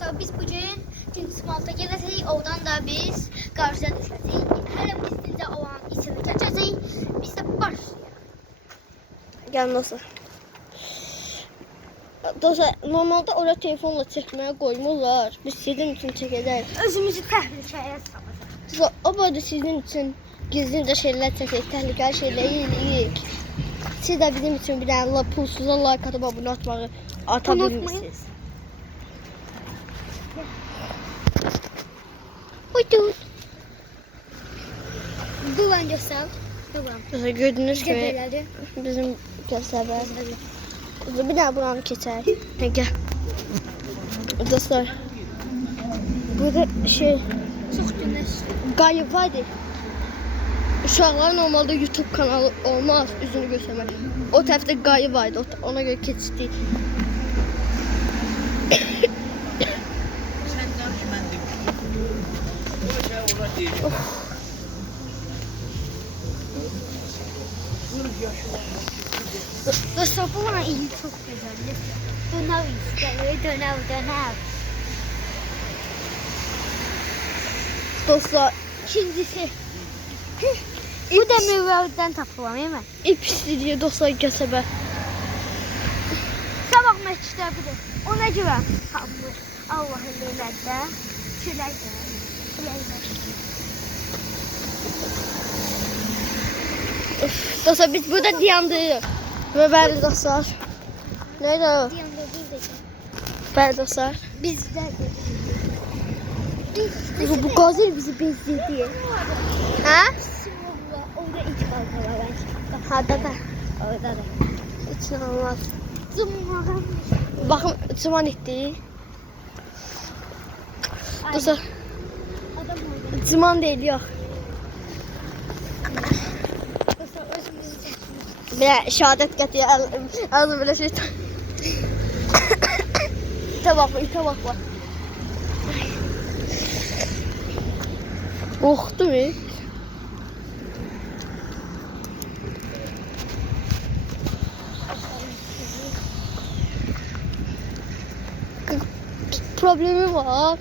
dostlar, biz bugün Smalta gələcəyik, oradan da biz qarşıya düşəcəyik. Hələ bizdə olan içini keçəcəyik, biz də başlayaq. Gəlin dostlar. Dostlar, normalde oraya telefonla çekmeye koymurlar. Biz sizin için çekeceğiz. Özümüzü təhlükəyə salacaq. Dostlar, o burada sizin için gizlice şeyler çekecek, tehlikeli şeyler yedik. Siz de bizim için bir tane pulsuza like atıp abone atmayı atabilirsiniz. Uydu. Duvan göstər. Duvan. Dostlar, gördüğünüz gibi Belədir. bizim gösterber. Bir daha buranı geçer. Gel. Dostlar, burada şey Çox günəş. gayb vardı. Uşaqlar normalde YouTube kanalı olmaz, üzünü göstermek. O tarafta gayb vardı, ona göre keçdik. Sen danış, mən deyim. Ora deyim. Dostlar, bu bana iyi, çox gözəldir. Dönəv istəyir, dönəv. Dostlar, İkincisi. Bu da müvəvvədən tapılan, değil mi? ip istediği dostlar gösterber. Sabah məktəbidir. Ona görə tapılır. Allah'ın leylədə. Küləkdə. Dostlar, biz burada dayandık. Ve bəli dostlar. Neydi o? Bəli dostlar. Bizdə. Bu gazel bizi bezdirdi. Ha? Orada iç qalmalar. Ha da. Orada da. Hiç olmaz. Zumağam. Bakın çıman etti. Dostlar, Adam orada. çıman değil yok. Dostlar, özümüzü çəkmişik. Böyle şehadet getiriyor. Ağzı böyle şey. İte bak. Korktu mu? Problemi var.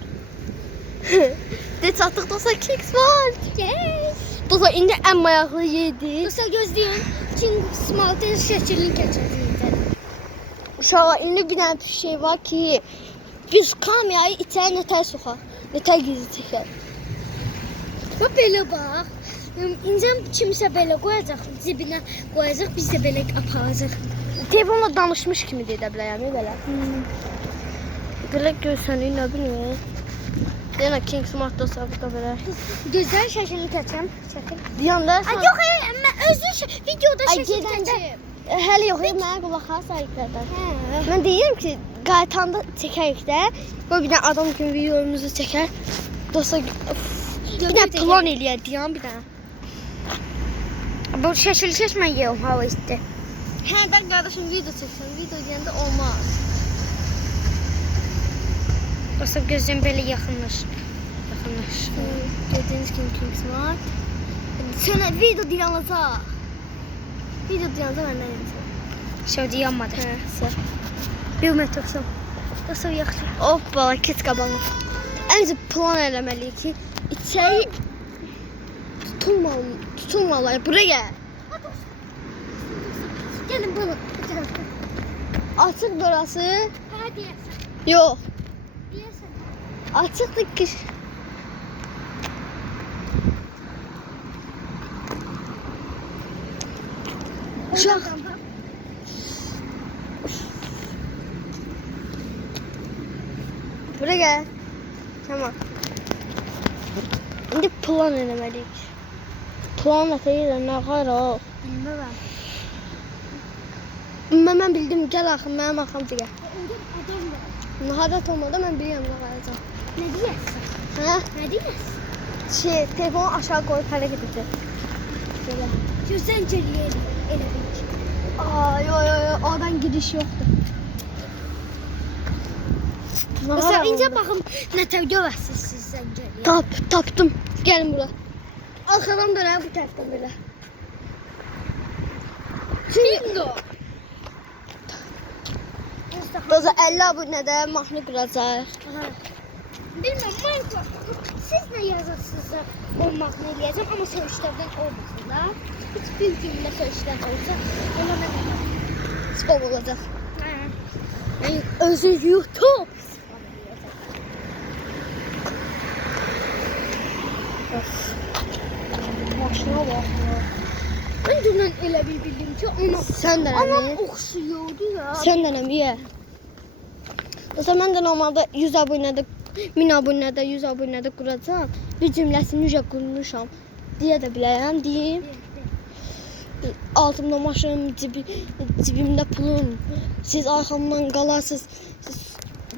De çatdık dostlar, keks var. Yes. Dostlar, indi en mayaqlı yedi. Dostlar, gözləyin. Çünki smaltın şəklini keçəcəyik. Uşaqlar, indi bir dənə şey var ki, biz kamerayı içəri nətər soxaq, nətər gizli çəkək. Bax, belə bax. İnsan kimsə belə qoyacaq, cibinə qoyacaq, biz də belə aparacaq. Telefonla danışmış kimi deyə bilərəm, belə. Belə görsənlik nə bilmir. Deyənə King Smart dostlar, bu da belə. Gözəl şəklini keçəm. Çəkin. Deyəndə Ay, yox, mən özüm videoda Ay, şəkil gedəndə keçəm. hələ yox, mənə qulaq as ayıqlardan. Hə. Mən deyirəm ki, qayıtanda çəkərik də, böyle bir dənə adam kimi videomuzu çəkər. Dostlar, bir dənə plan eləyər, deyəm bir dənə. Bu şəkil keçmək yox, hava istə. Hə, ben kardeşim video çəksən, video deyəndə olmaz. Dostlar, gözüm belə yaxınlaş. Gördüğünüz gibi King Smart. Sonra video dayanacaq. Video dayanacaq, məndən yanacaq. Şey dayanmadı. Hə, sır. 1 metr son. Dostlar, yaxşı. Hoppala, keç qabanı. Əncə plan eləməliyik ki, içəri tutulmalı. Buraya gəl. Gəlin bunu. Bu tərəfdən. Açıq burası. Hə, deyəsən. Yox. Deyəsən. Açıqdır ki. Uşaq. Buraya gəl. Tamam. İndi plan eləməliyik. Plan etəyilə nə qaraq. Bilmirəm. Mən bildim, gəl axı, mənim arxamca gəl. Orada adam var. Nahadat olmadı, mən bilirəm nə qalacaq. Nə deyəsən? Hə? Nə deyəsən? Şey, telefonu aşağı qoyub hərəkət edir. Belə. Gözdən geriyə elə bil. Yo, oradan gidiş yoxdur. Dostlar, incə baxım, nətər görəsiniz siz zəncəriyə. Tapdım. Gəlin bura. Arxadan dönək bu tərəfdən belə. Bingo. Doza 50 abunədə mahnı quracaq. Bilmem Minecraft. Siz ne yazırsınız o mahnı eləyəcəm, amma sonuçlardan olmasın da. Hiç bir cümlə sonuçlar olsa, ona mən Spam olacaq. yani Özü YouTube. Maşına bak. ben dünən elə bir bildim ki, Sən də anam nəmi? oxşuyordu ya. Sən də nəmi ye? Doza mən də normalda 100 abunədə, 1000 abunədə, 100 abunədə quracam. Bir cümləsini necə qurmuşam deyə də bilərəm, deyim. Altımda maşınım, cibimdə pulum. Siz arxamdan qalarsınız.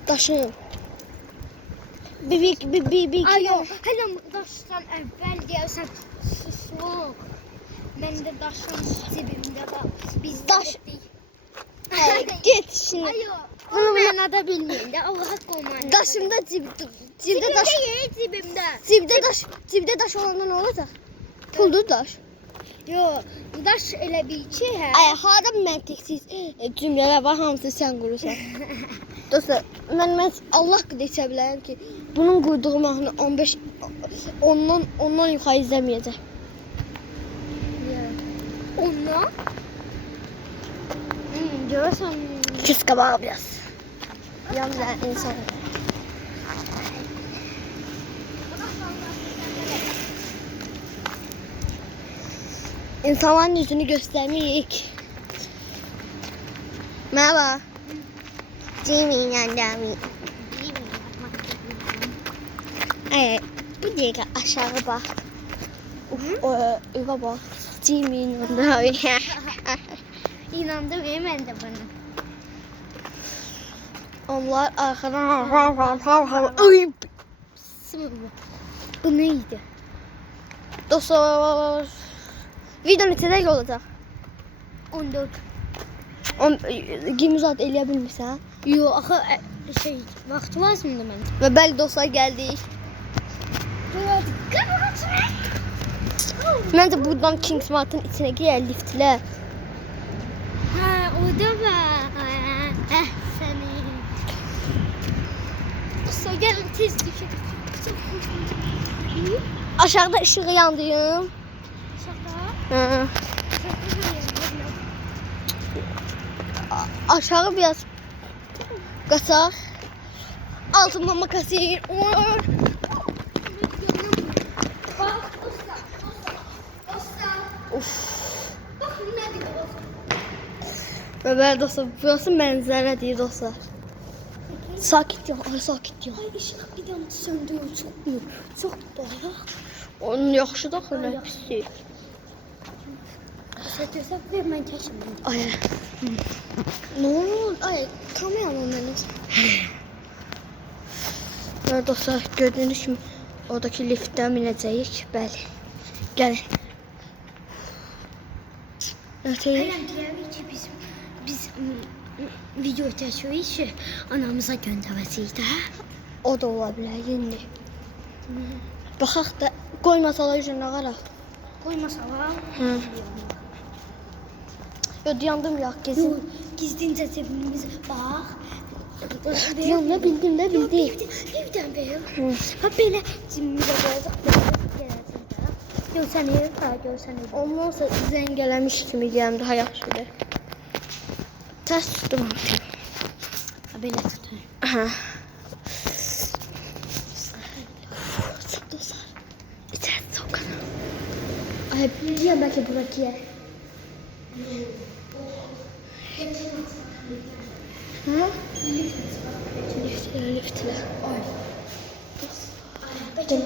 Daşın. Bir. Ayo, hələ daşdan əvvəl deyərsən susluq. Məndə daşım cibimdə var. Biz Daş. Get şimdi. Ayo, bunu mənada bilməyim də. Allah'a qoymayın. Daşımda cibdə daş. Cibimdə. Cibdə daş olanda nə olacaq? Puldur daş. Yo, daş elə bir şey hə. Ay, harda məntiqsiz cümlələr var, hamısı sən qurursan. Dostlar, mən Allah qədər içə bilərəm ki, bunun qurduğu mahnı 15 ondan yuxarı izləməyəcək. Ondan? Görürsən. Kes qabağı biraz. Yalnız insan. İnsanların yüzünü göstermeyik. Merhaba. Jimin yandami. Evet, bir dakika aşağı bak. Uf'a bak. Jimin yandami. İnandım mən də buna. Onlar arkadan Ay. Bu neydi? Dostlar. Videonun içinde olacak. 14. Game uzat eləyə bilmirsən? Yo, axı şey, vaxt lazımdır məndə. Və bəli dostlar gəldik. Məncə buradan Kingsmart'ın içine girer liftlə. Ha, o da var. Səni. Usta gəlin tez düşün. Aşağıda ışığı yandıyım. Şaka. Hı. Aşağı biraz qaçaq. Altımdan makas yeyir. Bak usta. Of. Bak nədir o? Və bəli dostlar, burası mənzərədir dostlar. Sakit ya, ay sakit ya. Ay ışıq bir dənə söndürür, çıxmıyor. Çox da. Onun yaxşı da xələ pisdir. Satırsa ver mən təşim. Ay. Ne oldu? Ay, kameranın benim. Evet dostlar, gördüğünüz gibi oradaki liftdən minəcəyik. Bəli. Gəlin. Ötəyə. Hələm deyərik ki, biz video çəkirik ki, anamıza göndərəcəyik də. O da ola bilər, indi. Baxaq da, qoymasalar üzrünə qaraq. Qoymasalar. Hı. Yo, dayandım ya, gezin. Yox, gizlincə cebimiz bax. Dayan, ne bildim, ne bildim. Evdən ver. Hı. Ha belə cibimizə qoyacaq, gələcək də. Görsənir, görsənir. Olmazsa zəng eləmiş kimi gələm, daha yaxşıdır. Tərs tutdum artıq. Ha belə tutun. Aha. Dostlar, içəri soxun. Ay, bilirəm bəlkə buradakı yer. Hı? Liftlə. Ay. Bəlkə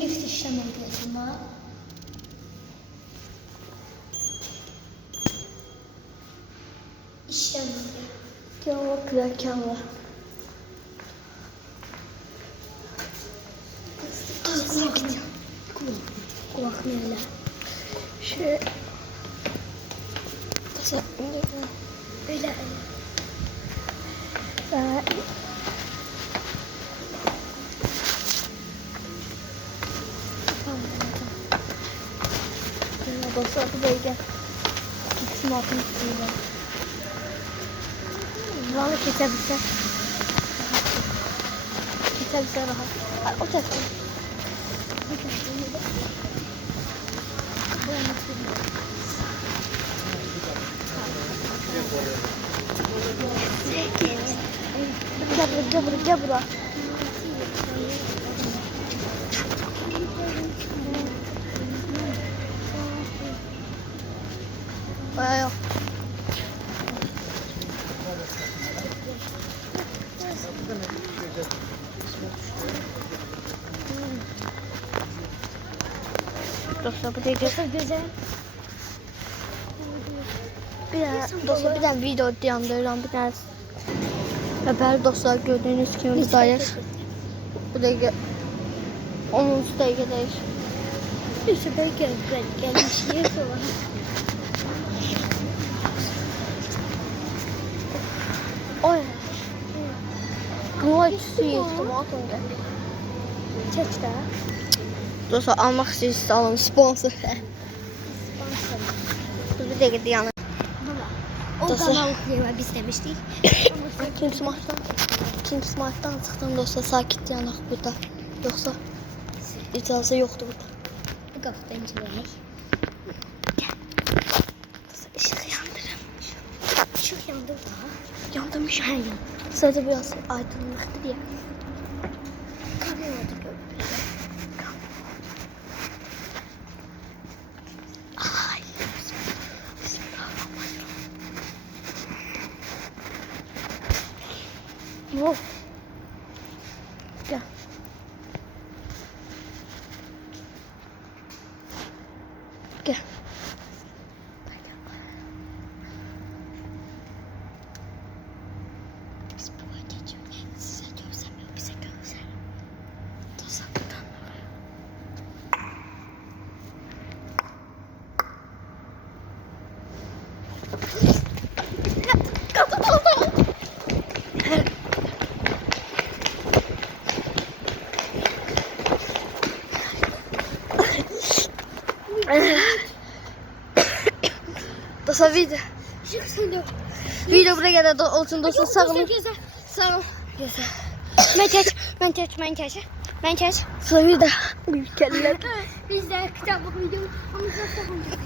lift işləmədi amma. İşləmədi. Yok, güzel var. Sakin. Kulak nerede? Şöyle. Dostlar, Böyle. Dostlar, buraya gel. Kingsmart'ın üstüne. Valla kesebilse. Kesebilse rahat. Ay, o kesin. Gel buraya. Ay yok. Dostlar bu değil. Çok güzel. Dostlar bir tane video yandırıyorum bir tane. Haber dostlar gördüğünüz gibi dair. Bu da 10. dakikadayız. Neyse ben gelmiş yer sonra. Oy. Gıvay yıktım atınca. Çek de. Dostlar almak istiyorsanız alın sponsor. Sponsor. Bir dakika dayanın. O Dostlar. kanal okuyama biz demiştik. Kim Smart'tan çıktım dostlar sakit yanaq burada. Yoksa icazə yoktu burada. Bu kapıdan içerik. Dostlar ışığı yandırın. Işık yandı da. Yandırmış. Sadece biraz aydınlıktı diye. Kamerada gördüm. Ay. Bismillahirrahmanirrahim. Wow. Gel. Gel. Biz baba geçiyor. Size görsem yok bize görsem. Dostlar buradan. Dostlar Işık söndü. video buraya kadar olsun dostlar sağ olun. Güzel. Sağ olun. Güzel. Ben keç. Sonra bir de ülkeler. Biz de kitap okuyorduk. Ama nasıl okuyorduk?